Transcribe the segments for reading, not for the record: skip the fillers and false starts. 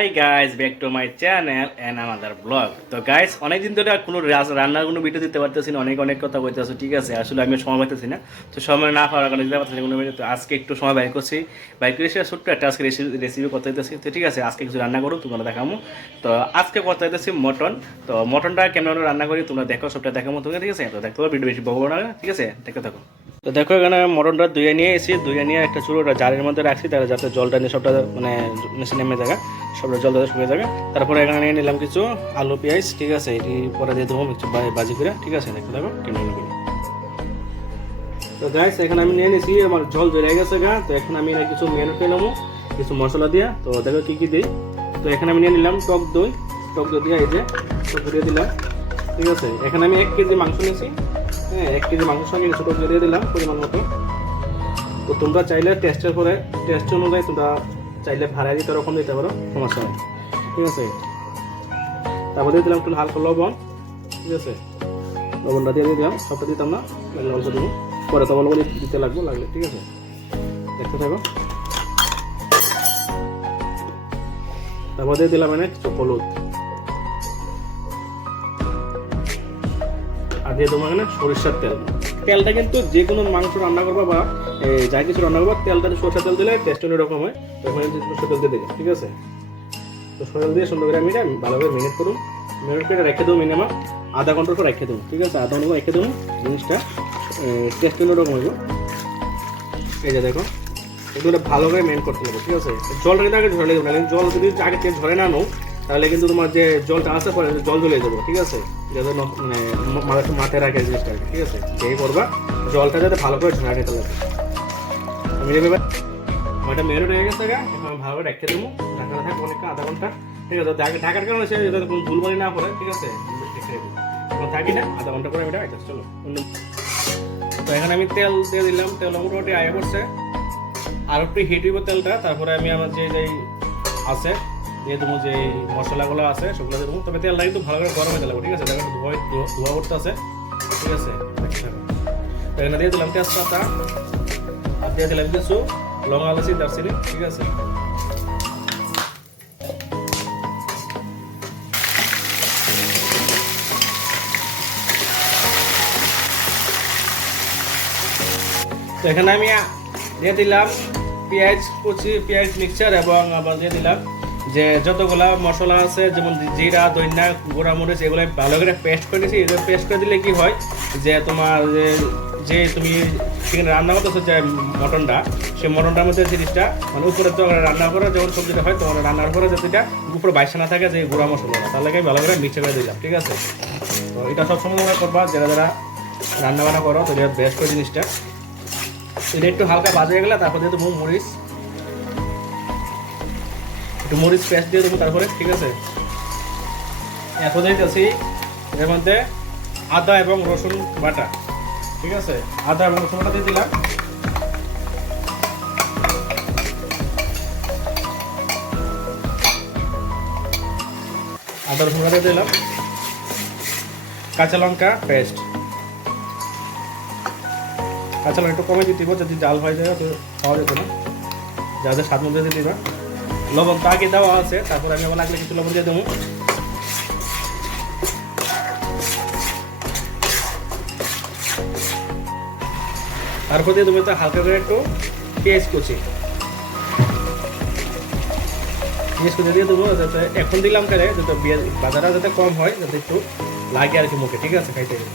Hi guys, back to my channel and আমাদের blog. তো guys, অনেকদিন ধরে কোনো রান্নার কোনো ভিডিও দিতে পারতেছি না, অনেক কথা বলতেছি। ঠিক আছে, আসলে আমি সময় পাইতেছি না, তো সময় না পাওয়ার কারণে দিতে পারতেছি কোনো ভিডিও। তো আজকে একটু সময় বাইর করছি, বাইর করে এসে ছোট্ট একটা আজকে রেসিপি করতে দিতেছি। তো ঠিক আছে, আজকে কিছু রান্না করুন, তোমরা দেখাবো। তো আজকে করতে দিতেছি মটন। তো মটনটা কেমন রান্না করি তোমরা দেখো, সবটা দেখাবো তোমরা। ঠিক আছে, তো দেখতে পাবো, ভিডিও বেশি বকবো না। ঠিক আছে, দেখতে থাকো। তো দেখো, এখানে মটনটা ধুয়ে নিয়ে এসেছি, ধুয়ে নিয়ে একটা ছোটো জারের মধ্যে রাখছি, তাহলে যাতে জলটা নিয়ে সবটা মানে নিচে নেমে যায়, সবটা জল যাতে শুকিয়ে যায়। তারপরে এখানে নিয়ে নিলাম কিছু আলু পেঁয়াজ। ঠিক আছে, এটি পরে দিয়ে দেবো একটু বাজি করে। ঠিক আছে, দেখতে থাকো কেমন করি। তো গাইস, এখানে আমি নিয়ে নিয়েছি, আমার জল ধরে গেছে গা। তো এখন আমি কিছু মেনুতে নেবো, কিছু মশলা দিয়ে। তো দেখো কী কী দিই। তো এখানে আমি নিয়ে নিলাম টক দই দিয়ে, এই যে টক দিয়ে দিলাম। ঠিক আছে, এখানে আমি 1 কেজি মাংস নিয়েছি। হ্যাঁ, 1 কেজি মাংসের সঙ্গে কিছু টক দিয়ে দিলাম পরিমাণ মতো। তো তোমরা চাইলে টেস্ট অনুযায়ী তোমরা চাইলে ভাড়া দিতে রকম দিতে পারো, সমস্যা নেই। ঠিক আছে, তারপর দিয়ে দিলাম একটু হালকা লবণ। ঠিক আছে, লবণটা দিয়ে দিলাম, সবটা দিতাম না, লাগলে অল্প দেবো, পরে তো লবণ দিতে লাগলে। ঠিক আছে, দেখতে থাকো। তারপর দিয়ে দিলাম কিছু হলুদ, আর দিয়ে দেবো সরিষার তেলটা কিন্তু যে কোনো মাংস রান্না করবা বা যা কিছু রান্না করবা, তেলটা সরষের তেল দিলে টেস্ট অন্যরকম হয়। তখন সরষের তেল দিয়ে দেবে। ঠিক আছে, তো সরষের তেল দিয়ে সুন্দর করে আমি ভালোভাবে মেরিনেট করুন। মেরিনেট করে রেখে দেবো মিনিমাম আধা ঘন্টার পর রেখে দেবো। ঠিক আছে, আধা ঘন্টা রেখে দেবো, জিনিসটা টেস্ট অন্যরকম হইব। এই যে দেখো, এগুলো ভালো করে মেরিনেট করতে হবে। ঠিক আছে, জলটা কিন্তু আগে ঝরে দেবো না, জল যদি আগে তেল ঝরে না নো, তাহলে কিন্তু তোমার যে জলটা আসে পরে জল জ্বলে যাবো। ঠিক আছে, যাতে মানে মাথায় রাখে জিনিসটা। ঠিক আছে, যেই করবা জলটা যাতে ভালো করে ঝরা খেতে লাগে। আমি এভাবে ওইটা মেরিনেট হয়ে গেছে, এখন ভালো করে রেখে দেবো, ঢাকা থাকবো অনেকটা আধা ঘন্টা। ঠিক আছে, ঢাকার কারণে সে যাতে কোনো ধুলবালি না পড়ে। ঠিক আছে, রেখে দেবো, এখন থাকি না আধা ঘন্টা পরে এটা চলো। তো এখানে আমি তেল দিয়ে দিলাম, তেল মোটামুটি আগে করছে, আর একটু হিট হইব তেলটা। তারপরে আমি আমার যে আছে দিয়ে দেবো, যে মশলাগুলো আছে সেগুলো দিয়ে দেবো। তবে তেলটা কিন্তু ভালো করে গরমে দিলাম। ঠিক আছে, দেখো ধোয়া করতে আছে। ঠিক আছে, তো এখানে দিয়ে দিলাম তেজপাতা, আর দিয়ে দিলাম কিছু লং, এলাচি, দারচিনি। ঠিক আছে, তো এখানে আমি দিয়ে দিলাম পেঁয়াজ কুচি, পেঁয়াজ মিক্সচার, এবং আবার দিয়ে দিলাম যে যতগুলা মশলা আছে, যেমন জিরা, ধনিয়া, গোড়ামরিচ, এগুলো ভালো করে পেস্ট করে নিয়েছি। এগুলো পেস্ট করে দিলে কি হয় যে তোমার যে তুমি চিকেন রান্না করতেছো, যে মটনটা, সেই মটনটার মধ্যে জিনিসটা মানে উপরে তো রান্না করে যখন সবজিটা হয়, তোমার রান্নার পরে যেটা উপরে বাইসা না থাকে, যে গুঁড়া মশলাটা, তাহলে আমি ভালো করে মিক্স করে দিলাম। ঠিক আছে, তো এটা সবসময় তোমরা করবা, যারা রান্না বান্না করো, তো এটা বেস্ট করে জিনিসটা। এটা একটু হালকা ভাজা হয়ে গেলে তারপর দিয়ে দেবো মরিচ, একটু মরিচ পেস্ট দিয়ে দেবো তারপরে। ঠিক আছে, এরপর দিতেছি এর মধ্যে আদা এবং রসুন বাটা। ঠিক আছে, আদা এবং রসুন বাটা দিয়ে দিলাম। আদা রসুন বাটা দিয়ে দিলাম, কাঁচা লঙ্কা পেস্ট, কাঁচা লঙ্কা একটু কমে দিতে দিব, যদি জাল হয়ে যায় তো খাওয়া যেত না, যাদের স্বাদ মধ্যে দিয়ে দিবা। লবণ তো আগে দেওয়া আছে, তারপরে আমি আবার লাগলে কিছু লবণ দিয়ে দেবো। তারপর দিয়ে দেবো তো হালকা করে একটু পেঁয়াজ কুচি দিয়ে দেবো, যাতে এখন দিলাম কেন যাতে বাজারটা যাতে কম হয়, যাতে একটু লাগে আর কি মুখে। ঠিক আছে, খাইতে গেলে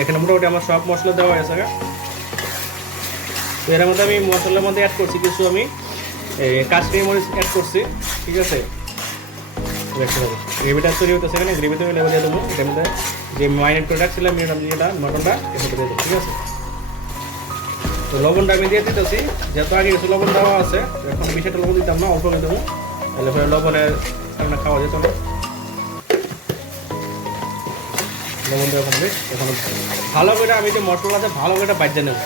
এখানে মোটামুটি আমার সব মশলা দেওয়া হয়েছে। তো এর মধ্যে আমি মশলার মধ্যে অ্যাড করছি কিছু, আমি কাশ্মীরি মরিচ অ্যাড করছি। ঠিক আছে, গ্রেভিটা তৈরি হতেছে, এখানে গ্রেভি তৈরি লেগে দিয়ে দেবো। এটার মধ্যে যে মাইনেট করে রাখছিলাম যেটা মটনটা, এটা দিয়ে দেবো। ঠিক আছে, তো লবণটা আমি দিয়ে দিতেছি, যেহেতু আগে কিছু লবণ দেওয়া আছে, এখন বিষয়টা লবণ দিতাম না, অল্প করে দেবো, তাহলে পরে লবণের সামনে খাওয়া যেত না। লবণ দেওয়া কমবে, এখন ভালো করে আমি যে মশলাটা ভালো করে বাজিয়ে নেবো।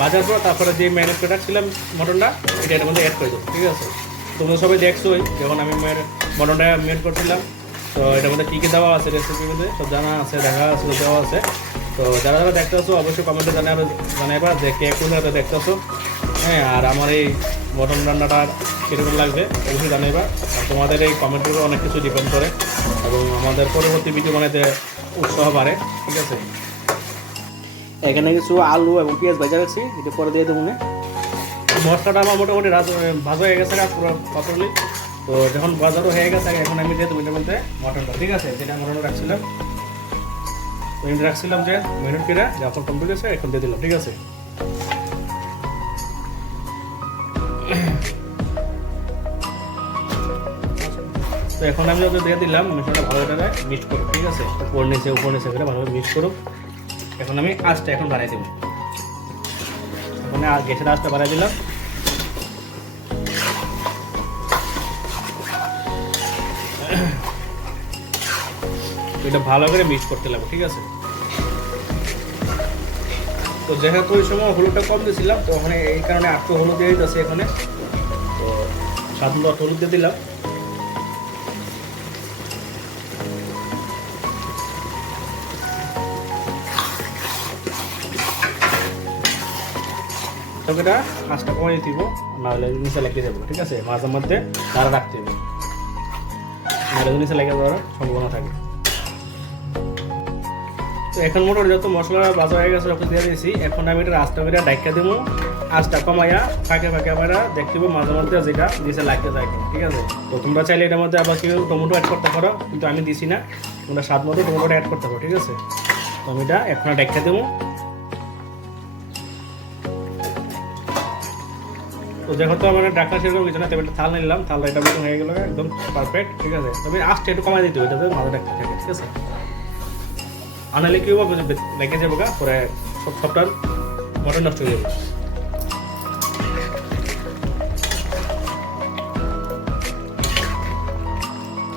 বাজার পর তারপরে যে ম্যারিনেট করে রাখছিলাম মটনটা, এটা এর মধ্যে অ্যাড করে দেবো। ঠিক আছে, তোমরা সবাই দেখছোই যখন আমি মটনটা ম্যারিনেট করছিলাম, তো এটার মধ্যে কী কী দেওয়া আছে রেসিপির মধ্যে সব জানা আছে, দেখা আছে, দেওয়া আছে। তো যারা দেখতে আসো অবশ্যই কমেন্টে জানাবা যে কে কোন দেখতে আসো। হ্যাঁ, আর আমার এই মটন রান্নাটা কীরকম লাগবে অবশ্যই জানাইবা। আর তোমাদের এই কমেন্টের উপর অনেক কিছু ডিপেন্ড করে এবং আমাদের পরবর্তী ভিডিও বানাতে উৎসাহ বাড়ে। ঠিক আছে, এখানে কিছু আলু এবং পেঁয়াজ ভাজা রাখছি, এটা পরে দিয়ে দেবো না। মশলাটা আমার মোটামুটি ভাজা হয়ে গেছে পুরো প্রপারলি। তো যখন বাজারও হয়ে গেছে এখন আমি দিয়ে দেবো এটার মধ্যে মটনটা। ঠিক আছে, যেটা মটন রাখছিলাম যে মিনিট কিরা যখন কমপ্লিট গেছে এখন দিয়ে দিলাম। ঠিক আছে, তো এখন আমি ওদের দিয়ে দিলাম, মশলাটা ভালো করে মিক্স করুক। ঠিক আছে, উপর নিচে করে ভালোভাবে মিক্স করুক। এখন আমি আঁচটা এখন বাড়াই দেবো। এখন গ্যাসের আঁচটা বাড়াই দিলাম। এটা ভালো করে মিক্স করতে লাগবে। ঠিক আছে, তো যেহেতু ওই সময় হলুদটা কম দিয়েছিলাম তো ওখানে এই কারণে একটু হলুদ দিয়ে দিতেছে এখানে। তো স্বাদ মতো হলুদ দিয়ে দিলাম। তবেটা মাছটা কমিয়ে দিব, নাহলে নিচে লেগে যাবো। ঠিক আছে, মাছের মধ্যে তারা রাখতে হবে, নাহলে নিচে লেগে যাওয়ার সম্ভাবনা থাকে। তো এখন মোটামুটি যত মশলা ভাজা হয়ে গেছে সব দিয়ে দিয়েছি। এখন আমি এটা আস্তে করে ডাইকা দেবো, আঁচটা কমাইয়া ফাঁকে আমরা দেখতে পাবো মাঝে মধ্যে যেটা নিচে লাগতে যায়। ঠিক আছে, তো তোমরা চাইলে এটার মধ্যে আবার কেউ টমেটো অ্যাড করতে পারো, কিন্তু আমি দিছি না, তোমরা স্বাদ মতো টমেটোটা অ্যাড করতে পারো। ঠিক আছে, তো আমি এটা এখন ডাইকা দেবো। তো যেহেতু আমার ডাক্তার সেরকম কিছু না, তবে একটা থাল নিলাম, থালটা এটা মতো হয়ে গেল একদম পারফেক্ট। ঠিক আছে, তবে আঁচটা একটু কমাই দিতে হবে যাতে মাথা ডাক্তার থাকে। ঠিক আছে, আনালে কি হবে লেগে যাবো গা, পরে সবটা মটন নষ্ট হয়ে যাবে।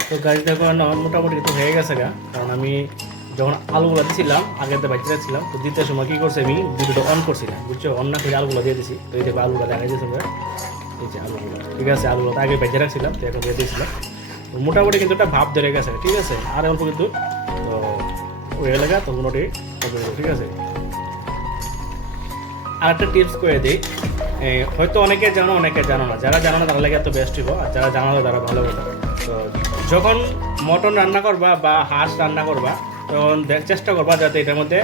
তো গাছ দেখো মোটামুটি তো হয়ে গেছে গা, কারণ আমি যখন আলুগুলো দিয়েছিলাম আগের তো বাচ্চারা ছিলাম, তো দিতে সময় কী করছে আমি ভিডিওটা অন করছিলাম, বুঝছো, অন না করে আলুগুলো দিয়ে দিছি। তো এই দেখো আলুগুলো দেখা দিয়েছে এই যে আলুগুলো। ঠিক আছে, আলুগুলো তো আগে বেঁচে রাখছিলাম, তো এখন দিয়ে দিয়েছিলাম। তো মোটামুটি কিন্তু একটা ভাব ধরে গেছে। ঠিক আছে, আর অল্প কিন্তু তো ওই এলাকা তো মোটামুটি। ঠিক আছে, আর একটা টিপস করে দিই, হয়তো অনেকে জানো অনেকে জানো না, যারা জানো না তার লাগে এত বেস্ট হইব, আর যারা জানো না তারা ভালো কথা। তো যখন মটন রান্না করবা বা হাঁস রান্না করবা তখন চেষ্টা করবা যাতে এটার মধ্যে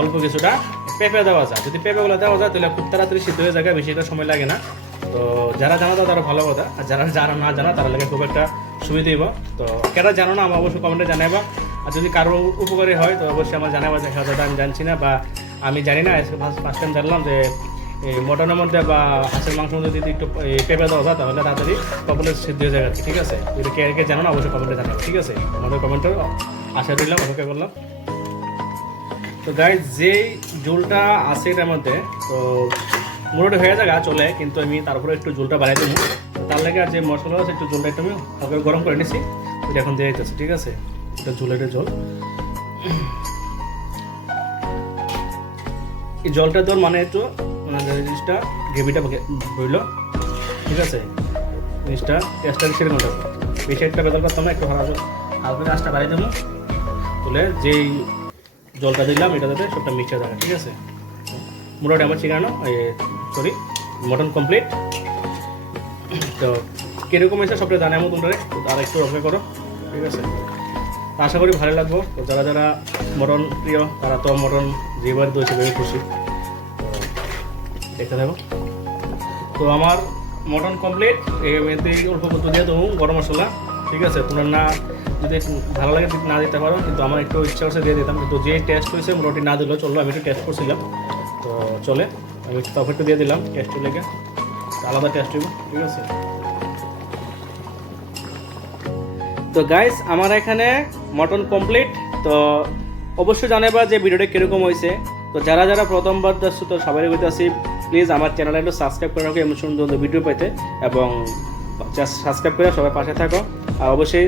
অল্প কিছুটা পেঁপে দেওয়া যায়। যদি পেঁপেগুলো দেওয়া যায় তাহলে খুব তাড়াতাড়ি সিদ্ধ হয়ে যায়, বেশি একটা সময় লাগে না। তো যারা জানো তারা ভালো কথা, আর যারা না জানা তারা লাগে খুব একটা সুবিধা হইব। তো কেটা জানো না আমার অবশ্যই কমেন্টে জানাবা, আর যদি কারো উপকারী হয় তো অবশ্যই আমার জানাবা যে হয়তো আমি জানছি না বা আমি জানি না, ফার্স্ট টাইম জানলাম যে এই মটনের মধ্যে বা হাঁসের মাংসের মধ্যে যদি একটু পেঁপে দেওয়া যায় তাহলে তাড়াতাড়ি কখনো সিদ্ধ হয়ে যায়। ঠিক আছে, যদি কে জানো না অবশ্যই কমেন্টে জানাবো। ঠিক আছে, আমাদের কমেন্টে আশা দিলাম, অপেক্ষা করলাম। তো গাইজ যেই ঝোলটা আছে এটার মধ্যে তো মোটামুটি হয়ে যায় চলে, কিন্তু আমি তারপরে একটু ঝোলটা বাড়াই দেবো। তার লাগে আর যে মশলা আছে একটু ঝোলটা একটু আমি হালকা গরম করে নিছি, এটা এখন দিয়ে দিতেছি। ঠিক আছে, এটা ঝোলের ঝোল। এই জলটা দেওয়ার মানে একটু জিনিসটা গ্রেভিটা বইল। ঠিক আছে, জিনিসটা টেস্টটা সেরকম থাকবে, বেশি একটা বেদল করতাম না, একটু হালকা আঁচটা বাড়িয়ে দেবো, তুলে যেই জলটা দিলাম এটা যাতে সবটা মিক্সচার থাকে। ঠিক আছে, মোটামুটি আমার চিকেন মটন কমপ্লিট। তো কীরকম এসে সবটা জানাই মতো তোমরা, আর একটু অপেক্ষা করো। ঠিক আছে, আশা করি ভালো লাগবো। তো যারা মটন প্রিয় তারা তো মটন যেবার দইছে খুবই খুশি। দেখতে থাকো। তো আমার মটন কমপ্লিট, এতে অল্প কত দিয়ে দেবো গরম মশলা। ঠিক আছে, তোমার না যদি ভালো লাগে না দিতে পারো, কিন্তু আমার একটু ইচ্ছা করছে দিয়ে দিতাম, কিন্তু যে টেস্ট হয়েছে মোটামুটি না দিলেও চললো, আমি একটু টেস্ট করছিলাম তো চলে, আমি তখন একটু দিয়ে দিলাম টেস্টের লেগে, আলাদা টেস্ট হইব। ঠিক আছে, তো গাইস আমার এখানে মটন কমপ্লিট। তো অবশ্যই জানাবা যে ভিডিওটা কীরকম হয়েছে। তো যারা প্রথমবার দেখছো তো সবাই বলতেছি প্লিজ আমার চ্যানেলে একটু সাবস্ক্রাইব করে রাখো এমন সুন্দর ভিডিও পেতে, এবং সাবস্ক্রাইব করে সবাই পাশে থাকো। আর অবশ্যই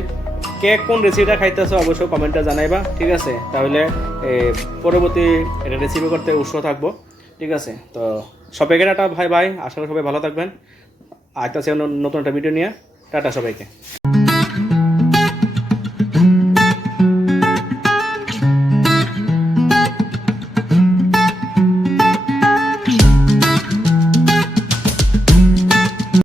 কে কোন রেসিপিটা খাইতেছো অবশ্যই কমেন্টে জানাইবা। ঠিক আছে, তাহলে পরবর্তী এটা রেসিপি করতে উৎসাহ থাকবো। ঠিক আছে, তো সবাইকে টাটা, ভাই আশা করি সবাই ভালো থাকবেন। আরেকটা নতুন একটা ভিডিও নিয়ে টাটা সবাইকে।